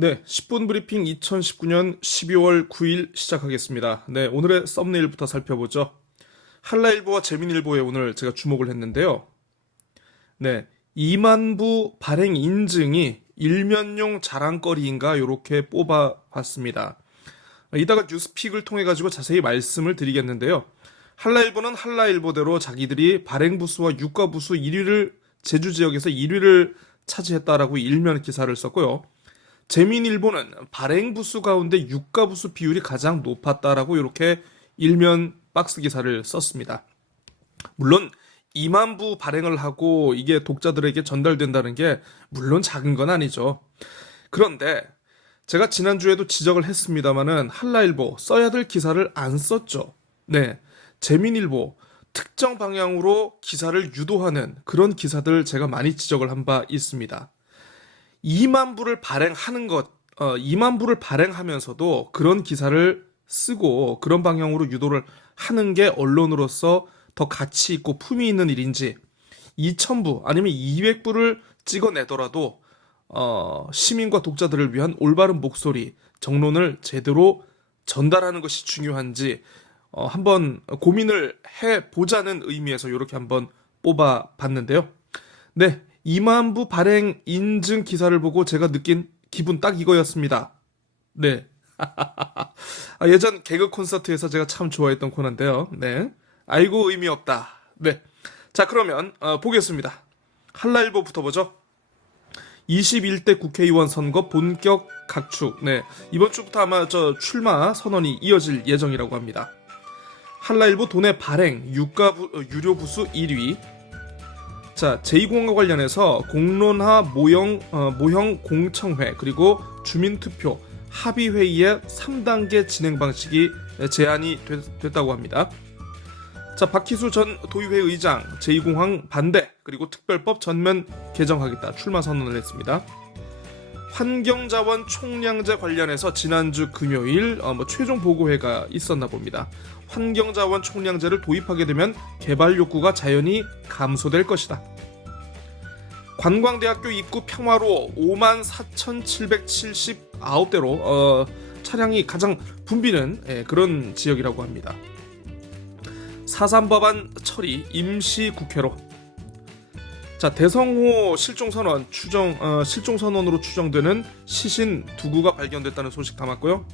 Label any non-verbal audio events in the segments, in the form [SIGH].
네, 10분 브리핑 2019년 12월 9일 시작하겠습니다. 네, 오늘의 썸네일부터 살펴보죠. 한라일보와 재민일보에 오늘 제가 주목을 했는데요. 네, 2만 부 발행 인증이 일면용 자랑거리인가 이렇게 뽑아봤습니다. 이따가 뉴스픽을 통해 가지고 자세히 말씀을 드리겠는데요. 한라일보는 한라일보대로 자기들이 발행 부수와 유가 부수 1위를 제주 지역에서 1위를 차지했다라고 일면 기사를 썼고요. 재민일보는 발행 부수 가운데 유가 부수 비율이 가장 높았다라고 이렇게 일면 박스 기사를 썼습니다. 물론 2만 부 발행을 하고 이게 독자들에게 전달된다는 게 물론 작은 건 아니죠. 그런데 제가 지난주에도 지적을 했습니다마는 한라일보 써야 될 기사를 안 썼죠. 네. 재민일보 특정 방향으로 기사를 유도하는 그런 기사들 제가 많이 지적을 한 바 있습니다. 2만 부를 발행하는 것, 어, 2만 부를 발행하면서도 그런 기사를 쓰고 그런 방향으로 유도를 하는 게 언론으로서 더 가치 있고 품위 있는 일인지 2,000부 아니면 200부를 찍어내더라도 어, 시민과 독자들을 위한 올바른 목소리, 정론을 제대로 전달하는 것이 중요한지 어, 한번 고민을 해 보자는 의미에서 이렇게 한번 뽑아 봤는데요. 네, 2만 부 발행 인증 기사를 보고 제가 느낀 기분 딱 이거였습니다. 네. [LAUGHS] 아, 예전 개그 콘서트에서 제가 참 좋아했던 코너인데요. 네. 아이고 의미 없다. 네. 자, 그러면 어, 보겠습니다. 한라일보부터 보죠. 21대 국회의원 선거 본격 각축. 네. 이번 주부터 아마 저 출마 선언이 이어질 예정이라고 합니다. 한라일보 돈의 발행 유가 부, 어, 유료 부수 1위. 자, 제2공항과 관련해서 공론화 모형 어, 모형 공청회 그리고 주민투표 합의 회의의 3단계 진행 방식이 제안이 됐, 다고 합니다. 자, 박희수 전 도의회 의장 제2공항 반대 그리고 특별법 전면 개정하겠다 출마 선언을 했습니다. 환경자원 총량제 관련해서 지난주 금요일 어, 뭐 최종 보고회가 있었나 봅니다. 환경자원 총량제를 도입하게 되면 개발 욕구가 자연히 감소될 것이다. 관광대학교 입구 평화로 5만 4,779대로 어, 차량이 가장 붐비는 예, 그런 지역이라고 합니다. 사삼법안 처리 임시 국회로 자 대성호 실종 선언 추정 어, 실종 선언으로 추정되는 시신 두 구가 발견됐다는 소식 담았고요.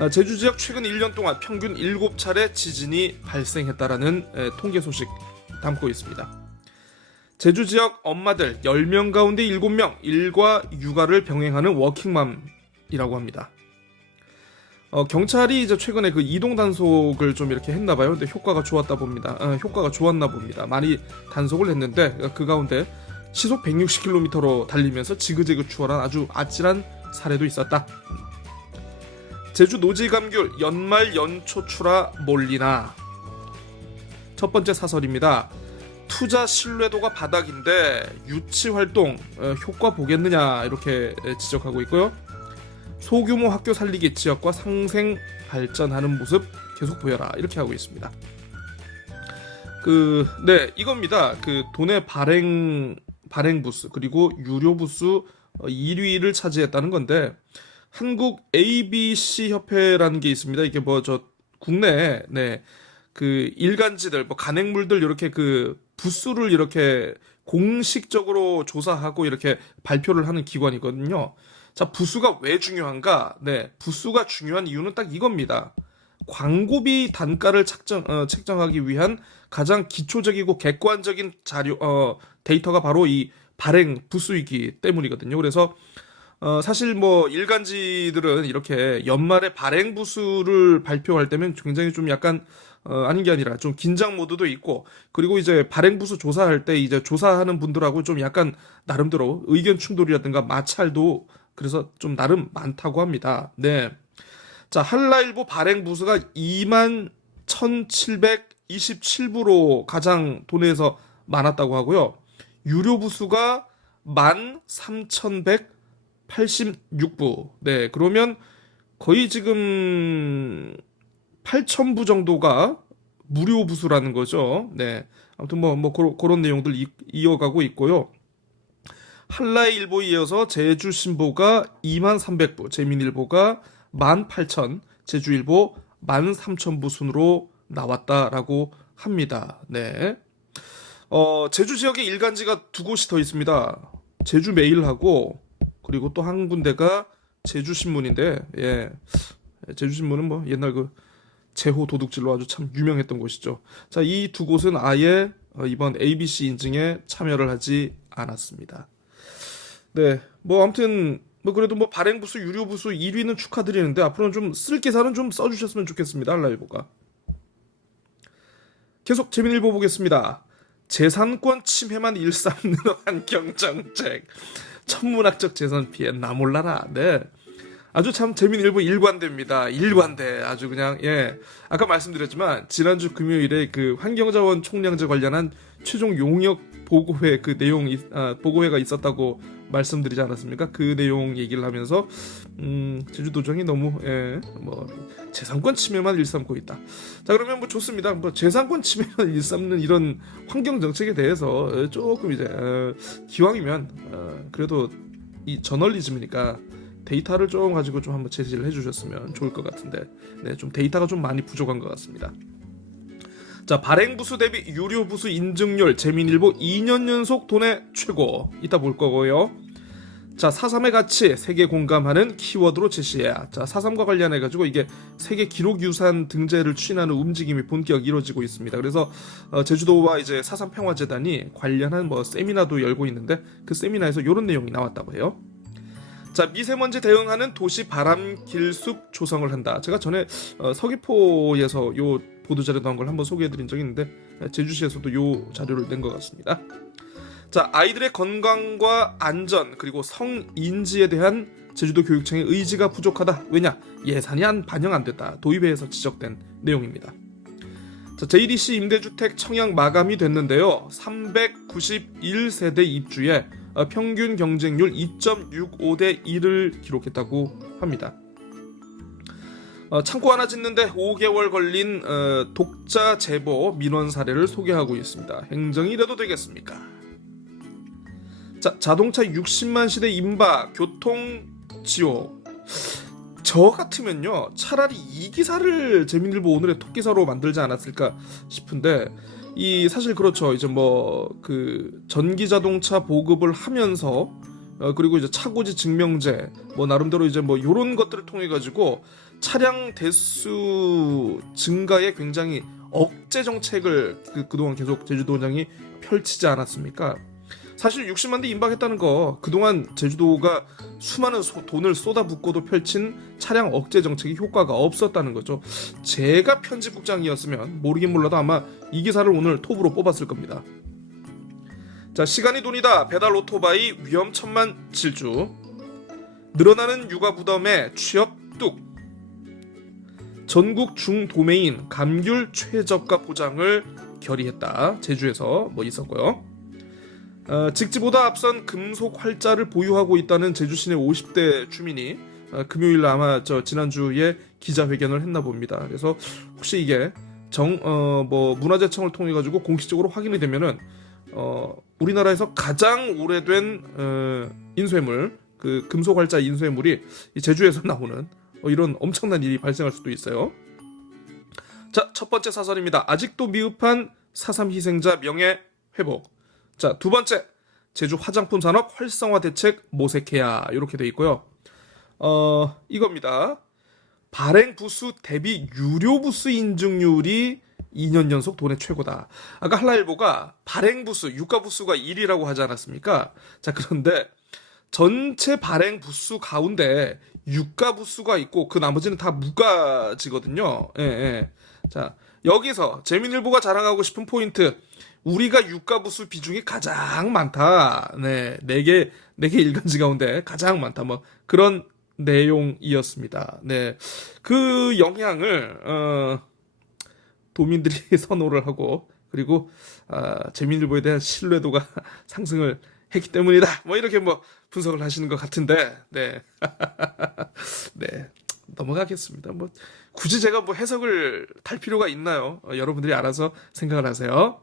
아, 제주 지역 최근 1년 동안 평균 7차례 지진이 발생했다라는 에, 통계 소식 담고 있습니다. 제주 지역 엄마들 10명 가운데 7명 일과 육아를 병행하는 워킹맘이라고 합니다. 어, 경찰이 이제 최근에 그 이동 단속을 좀 이렇게 했나 봐요. 근데 효과가 좋았다 봅니다. 어, 효과가 좋았나 봅니다. 많이 단속을 했는데 그 가운데 시속 160km로 달리면서 지그재그 추월한 아주 아찔한 사례도 있었다. 제주 노지 감귤 연말 연초 출하 몰리나 첫 번째 사설입니다. 투자 신뢰도가 바닥인데 유치 활동 어, 효과 보겠느냐 이렇게 지적하고 있고요. 소규모 학교 살리기 지역과 상생 발전하는 모습 계속 보여라 이렇게 하고 있습니다. 그 네 이겁니다. 그 돈의 발행 발행 부수 그리고 유료 부수 1위를 차지했다는 건데 한국 ABC 협회라는 게 있습니다. 이게 뭐 저 국내 네그 일간지들 뭐 간행물들 이렇게 그 부수를 이렇게 공식적으로 조사하고 이렇게 발표를 하는 기관이거든요. 자, 부수가 왜 중요한가? 네, 부수가 중요한 이유는 딱 이겁니다. 광고비 단가를 책정, 어, 책정하기 위한 가장 기초적이고 객관적인 자료, 어, 데이터가 바로 이 발행 부수이기 때문이거든요. 그래서 어, 사실 뭐 일간지들은 이렇게 연말에 발행 부수를 발표할 때면 굉장히 좀 약간 어, 아닌 게 아니라 좀 긴장 모드도 있고 그리고 이제 발행 부수 조사할 때 이제 조사하는 분들하고 좀 약간 나름대로 의견 충돌이라든가 마찰도 그래서 좀 나름 많다고 합니다. 네. 자, 한라일보 발행 부수가 2만 1,727부로 가장 도내에서 많았다고 하고요. 유료 부수가 13,186부. 네, 그러면 거의 지금 8,000부 정도가 무료 부수라는 거죠. 네. 아무튼 뭐, 뭐, 그런, 그런 내용들 이, 이어가고 있고요. 한라일보에 이어서 제주신보가 2만 300부, 재민일보가 1만 8천, 제주일보 1만 3천 부 순으로 나왔다라고 합니다. 네. 어, 제주 지역에 일간지가 두 곳이 더 있습니다. 제주 메일하고 그리고 또 한 군데가 제주 신문인데 예. 제주 신문은 뭐 옛날 그 제호 도둑질로 아주 참 유명했던 곳이죠. 자, 이 두 곳은 아예 어, 이번 ABC 인증에 참여를 하지 않았습니다. 네, 뭐 아무튼 뭐 그래도 뭐 발행 부수 유료 부수 1위는 축하드리는데 앞으로는 좀 쓸 기사는 좀 써주셨으면 좋겠습니다. 한라일보가. 계속 재민일보 보겠습니다. 재산권 침해만 일삼는 [LAUGHS] 환경정책. 천문학적 재산 피해 나 몰라라. 네. 아주 참 재미일보 일관대입니다. 일관대. 아주 그냥, 예. 아까 말씀드렸지만, 지난주 금요일에 그 환경자원 총량제 관련한 최종 용역 보고회 그 내용, 아, 보고회가 있었다고 말씀드리지 않았습니까? 그 내용 얘기를 하면서, 음, 제주도정이 너무, 예, 뭐, 재산권 침해만 일삼고 있다. 자, 그러면 뭐 좋습니다. 뭐, 재산권 침해만 [LAUGHS] 일삼는 이런 환경 정책에 대해서 어, 조금 이제, 어, 기왕이면, 어, 그래도 이 저널리즘이니까, 데이터를 좀 가지고 좀 한번 제시를 해주셨으면 좋을 것 같은데, 네, 좀 데이터가 좀 많이 부족한 것 같습니다. 자, 발행 부수 대비 유료 부수 인증률 재민일보 2년 연속 돈의 최고. 이따 볼 거고요. 자, 4.3의 가치 세계 공감하는 키워드로 제시해야. 자, 4.3과 관련해 가지고 이게 세계 기록 유산 등재를 추진하는 움직임이 본격 이루어지고 있습니다. 그래서 어, 제주도와 이제 4.3 평화 재단이 관련한 뭐 세미나도 열고 있는데 그 세미나에서 이런 내용이 나왔다고 해요. 자 미세먼지 대응하는 도시 바람 길숲 조성을 한다. 제가 전에 어, 서귀포에서 요 보도 자료 나온 걸 한번 소개해드린 적이 있는데 제주시에서도 요 자료를 낸 것 같습니다. 자 아이들의 건강과 안전 그리고 성인지에 대한 제주도 교육청의 의지가 부족하다. 왜냐 예산이 안 반영 안 됐다. 도입회에서 지적된 내용입니다. 자, JDC 임대주택 청약 마감이 됐는데요. 391세대 입주에 어, 평균 경쟁률 2.65대 1을 기록했다고 합니다. 어, 창고 하나 짓는데 5개월 걸린 어, 독자 제보 민원 사례를 소개하고 있습니다. 행정이 이래도 되겠습니까? 자, 자동차 60만 시대 임박, 교통 지옥. 저 같으면요, 차라리 이 기사를 재민일보 오늘의 톱 기사로 만들지 않았을까 싶은데, 이 사실 그렇죠. 이제 뭐 그 전기 자동차 보급을 하면서 어, 그리고 이제 차고지 증명제 뭐 나름대로 이제 뭐 요런 것들을 통해 가지고 차량 대수 증가에 굉장히 억제 정책을 그, 그동안 계속 제주도장이 펼치지 않았습니까? 사실 60만 대 임박했다는 거 그동안 제주도가 수많은 소- 돈을 쏟아붓고도 펼친 차량 억제 정책이 효과가 없었다는 거죠. 제가 편집국장이었으면 모르긴 몰라도 아마 이 기사를 오늘 톱으로 뽑았을 겁니다. 자, 시간이 돈이다. 배달 오토바이 위험천만 질주. 늘어나는 육아 부담에 취업 뚝. 전국 중도매인 감귤 최저가 보장을 결의했다. 제주에서 뭐 있었고요. 어, 직지보다 앞선 금속 활자를 보유하고 있다는 제주 시내 50대 주민이 어, 금요일 아마 저 지난주에 기자회견을 했나 봅니다. 그래서 혹시 이게 정 어 뭐 문화재청을 통해 가지고 공식적으로 확인이 되면은 어 우리나라에서 가장 오래된 어 인쇄물 그 금속 활자 인쇄물이 이 제주에서 [LAUGHS] 나오는 어, 이런 엄청난 일이 발생할 수도 있어요. 자, 첫 번째 사설입니다. 아직도 미흡한 4.3 희생자 명예 회복. 자, 두 번째. 제주 화장품 산업 활성화 대책 모색해야. 이렇게 돼 있고요. 어, 이겁니다. 발행 부수 대비 유료 부수 인증률이 2년 연속 돈의 최고다. 아까 한라일보가 발행 부수, 유가 부수가 1위라고 하지 않았습니까? 자, 그런데 전체 발행 부수 가운데 유가 부수가 있고 그 나머지는 다 무가지거든요. 예, 예. 자, 여기서 재민일보가 자랑하고 싶은 포인트. 우리가 유가 부수 비중이 가장 많다. 네, 네 개, 네 개 일간지 가운데 가장 많다. 뭐, 그런 내용이었습니다. 네. 그 영향을, 어, 도민들이 [LAUGHS] 선호를 하고, 그리고, 아, 재민일보에 대한 신뢰도가 [LAUGHS] 상승을 했기 때문이다. 뭐, 이렇게 뭐, 분석을 하시는 것 같은데, 네. [LAUGHS] 네. 넘어가겠습니다. 뭐, 굳이 제가 뭐 해석을 달 필요가 있나요? 어, 여러분들이 알아서 생각을 하세요.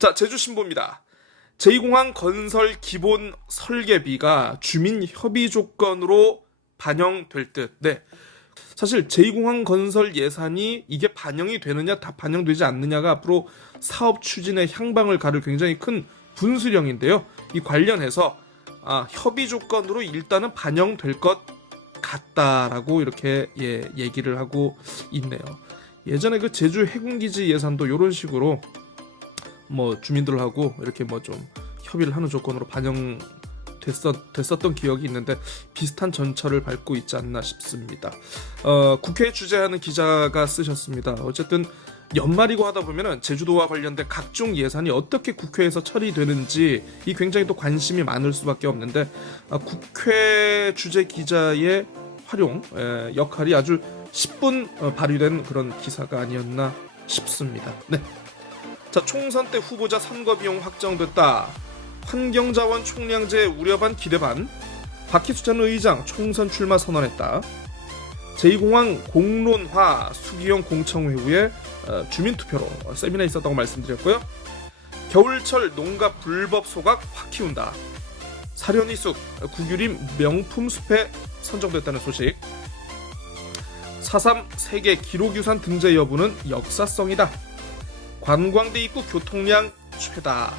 자, 제주 신보입니다. 제2공항 건설 기본 설계비가 주민 협의 조건으로 반영될 듯. 네. 사실 제2공항 건설 예산이 이게 반영이 되느냐 다 반영되지 않느냐가 앞으로 사업 추진의 향방을 가를 굉장히 큰 분수령인데요. 이 관련해서 아, 협의 조건으로 일단은 반영될 것 같다라고 이렇게 예, 얘기를 하고 있네요. 예전에 그 제주 해군기지 예산도 이런 식으로 뭐 주민들하고 이렇게 뭐 좀 협의를 하는 조건으로 반영됐었 됐었던 기억이 있는데 비슷한 전철을 밟고 있지 않나 싶습니다. 어, 국회 주재하는 기자가 쓰셨습니다. 어쨌든 연말이고 하다 보면은 제주도와 관련된 각종 예산이 어떻게 국회에서 처리되는지 이 굉장히 또 관심이 많을 수밖에 없는데 아, 국회 주재 기자의 활용 에, 역할이 아주 10분 어, 발휘된 그런 기사가 아니었나 싶습니다. 네. 자 총선 때 후보자 선거 비용 확정됐다. 환경자원 총량제 우려 반 기대 반. 박희수 전 의장 총선 출마 선언했다. 제2공항 공론화 수기형 공청회 후에 어, 주민투표로 세미나 있었다고 말씀드렸고요. 겨울철 농가 불법 소각 확 키운다. 사려니숲 구규림 명품 숲에 선정됐다는 소식. 4.3 세계 기록유산 등재 여부는 역사성이다. 관광대 입구 교통량 최다.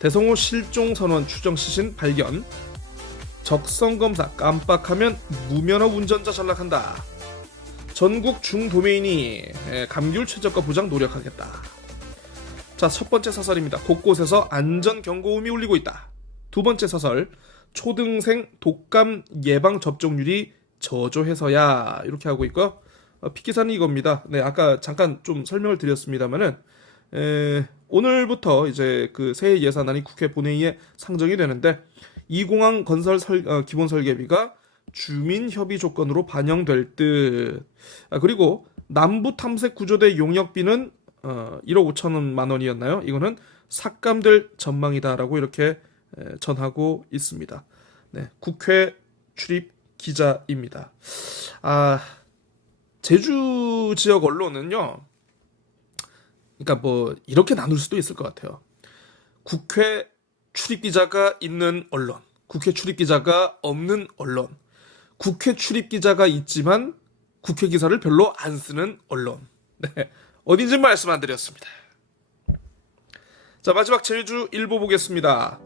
대성호 실종 선원 추정 시신 발견. 적성 검사 깜빡하면 무면허 운전자 전락한다. 전국 중도메인이 에, 감귤 최저가 보장 노력하겠다. 자, 첫 번째 사설입니다. 곳곳에서 안전 경고음이 울리고 있다. 두 번째 사설. 초등생 독감 예방 접종률이 저조해서야 이렇게 하고 있고요. 어, 피기사는 이겁니다. 네, 아까 잠깐 좀 설명을 드렸습니다만은 에, 오늘부터 이제 그 새해 예산안이 국회 본회의에 상정이 되는데 이 공항 건설 설, 어, 기본 설계비가 주민 협의 조건으로 반영될 듯. 아, 그리고 남부 탐색 구조대 용역비는 어, 1억 5천만 원이었나요? 이거는 삭감될 전망이다라고 이렇게 에, 전하고 있습니다. 네, 국회 출입 기자입니다. 아, 제주 지역 언론은요. 그러니까 뭐 이렇게 나눌 수도 있을 것 같아요. 국회 출입 기자가 있는 언론, 국회 출입 기자가 없는 언론, 국회 출입 기자가 있지만 국회 기사를 별로 안 쓰는 언론. [LAUGHS] 네, 어딘지 말씀 안 드렸습니다. 자 마지막 제주 일보 보겠습니다.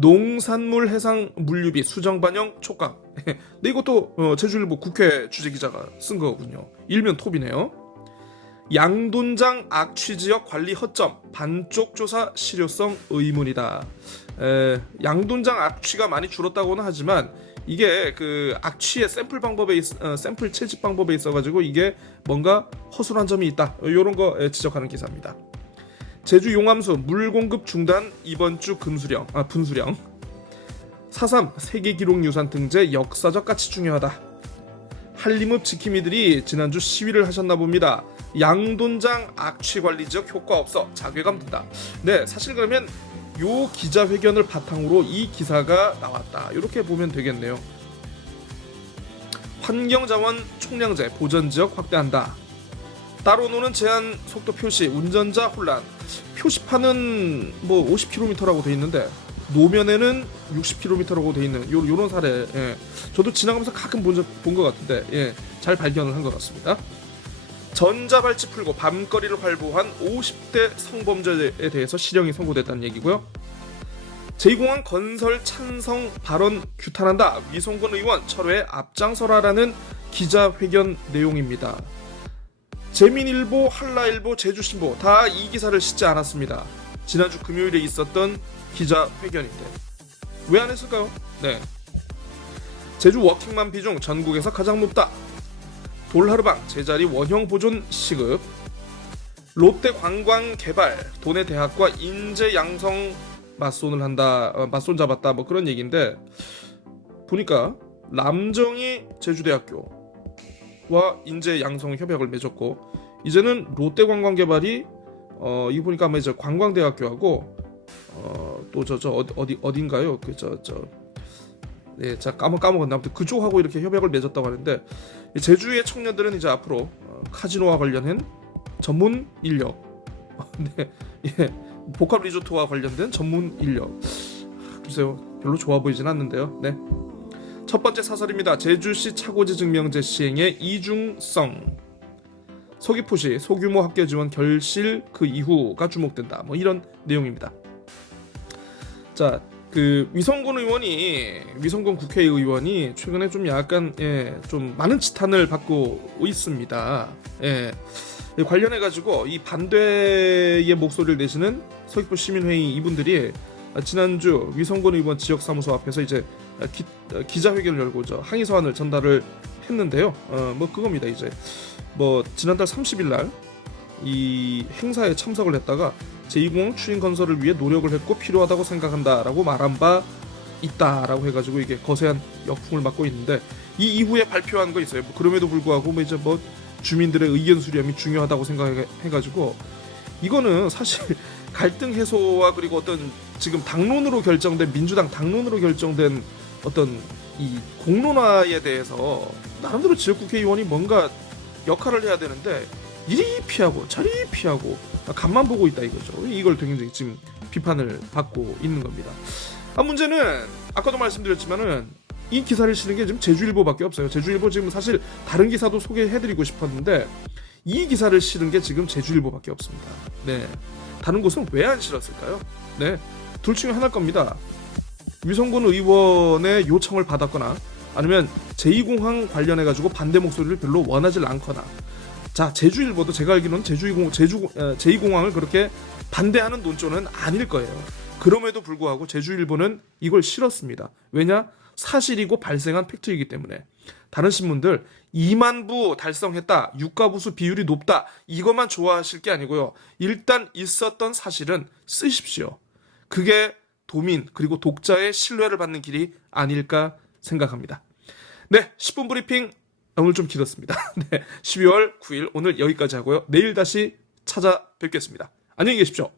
농산물 해상 물류비 수정 반영 촉각. [LAUGHS] 네 이것도 어, 제주일보 국회 주재 기자가 쓴 거군요. 일면 톱이네요. 양돈장 악취 지역 관리 허점 반쪽 조사 실효성 의문이다. 에, 양돈장 악취가 많이 줄었다고는 하지만 이게 그 악취의 샘플 방법에 있, 어, 샘플 채집 방법에 있어가지고 이게 뭔가 허술한 점이 있다. 이런 거 에, 지적하는 기사입니다. 제주 용암수 물 공급 중단 이번 주 금수령 아 분수령 4.3 세계 기록 유산 등재 역사적 가치 중요하다. 한림읍 지킴이들이 지난주 시위를 하셨나 봅니다. 양돈장 악취 관리 지역 효과 없어 자괴감 든다. 네, 사실 그러면 요 기자회견을 바탕으로 이 기사가 나왔다. 이렇게 보면 되겠네요. 환경자원 총량제 보전 지역 확대한다. 따로 노는 제한 속도 표시 운전자 혼란. 표시판은 뭐 50km라고 돼 있는데 노면에는 60km라고 돼 있는 요 요런 사례. 예. 저도 지나가면서 가끔 본것 같은데 예. 잘 발견을 한 것 같습니다. 전자발찌 풀고 밤거리를 활보한 50대 성범죄에 대해서 실형이 선고됐다는 얘기고요. 제2공항 건설 찬성 발언 규탄한다. 위성권 의원 철회 앞장서라라는 기자회견 내용입니다. 재민일보, 한라일보, 제주신보 다 이 기사를 싣지 않았습니다. 지난주 금요일에 있었던 기자 회견인데 왜 안 했을까요? 네. 제주 워킹맘 비중 전국에서 가장 높다. 돌하루방 제자리 원형 보존 시급 롯데 관광 개발 도내 대학과 인재 양성 맞손을 한다 어, 맞손 잡았다 뭐 그런 얘기인데 보니까 남정이 제주대학교와 인재 양성 협약을 맺었고 이제는 롯데 관광 개발이 어 이거 보니까 아마 이제 관광대학교하고 어 또 저 저 어디 어딘가요 그 저 저 네, 자 까먹 까먹었나 아무튼 그쪽하고 이렇게 협약을 맺었다고 하는데 제주의 청년들은 이제 앞으로 어, 카지노와 관련한 전문 인력, [LAUGHS] 네, 예, 복합 리조트와 관련된 전문 인력. 아, 글쎄요, 별로 좋아 보이진 않는데요. 네. 첫 번째 사설입니다. 제주시 차고지 증명제 시행의 이중성. 서귀포시 소규모 학교 지원 결실 그 이후가 주목된다. 뭐 이런 내용입니다. 자, 그 위성군 의원이 위성군 국회의원이 최근에 좀 약간 예, 좀 많은 지탄을 받고 있습니다. 예. 관련해 가지고 이 반대의 목소리를 내시는 서귀포 시민회의 이분들이 지난주 위성군 의원 지역 사무소 앞에서 이제 기, 기자회견을 열고 저 항의 서한을 전달을 했는데요. 어, 뭐 그겁니다. 이제 뭐 지난달 30일 날 이 행사에 참석을 했다가 제2공항 추진 건설을 위해 노력을 했고 필요하다고 생각한다라고 말한 바 있다라고 해가지고 이게 거세한 역풍을 맞고 있는데 이 이후에 발표한 거 있어요. 뭐 그럼에도 불구하고 뭐 이제 뭐 주민들의 의견 수렴이 중요하다고 생각해가지고 이거는 사실 [LAUGHS] 갈등 해소와 그리고 어떤 지금 당론으로 결정된 민주당 당론으로 결정된 어떤 이 공론화에 대해서 나름대로 지역국회의원이 뭔가 역할을 해야 되는데 이리 피하고 저리 피하고 간만 보고 있다 이거죠. 이걸 굉장히 지금 비판을 받고 있는 겁니다. 아 문제는 아까도 말씀드렸지만은 이 기사를 실은 게 지금 제주일보밖에 없어요. 제주일보 지금 사실 다른 기사도 소개해드리고 싶었는데 이 기사를 실은 게 지금 제주일보밖에 없습니다. 네, 다른 곳은 왜 안 실었을까요? 네, 둘 중에 하나일 겁니다. 위성군 의원의 요청을 받았거나 아니면 제2공항 관련해 가지고 반대 목소리를 별로 원하지 않거나 자 제주일보도 제가 알기로는 제주공 제주 어, 제2공항을 그렇게 반대하는 논조는 아닐 거예요. 그럼에도 불구하고 제주일보는 이걸 실었습니다. 왜냐 사실이고 발생한 팩트이기 때문에 다른 신문들 2만 부 달성했다 유가부수 비율이 높다 이것만 좋아하실 게 아니고요. 일단 있었던 사실은 쓰십시오. 그게 도민 그리고 독자의 신뢰를 받는 길이 아닐까 생각합니다. 네, 10분 브리핑 오늘 좀 길었습니다. [LAUGHS] 네, 12월 9일 오늘 여기까지 하고요. 내일 다시 찾아뵙겠습니다. 안녕히 계십시오.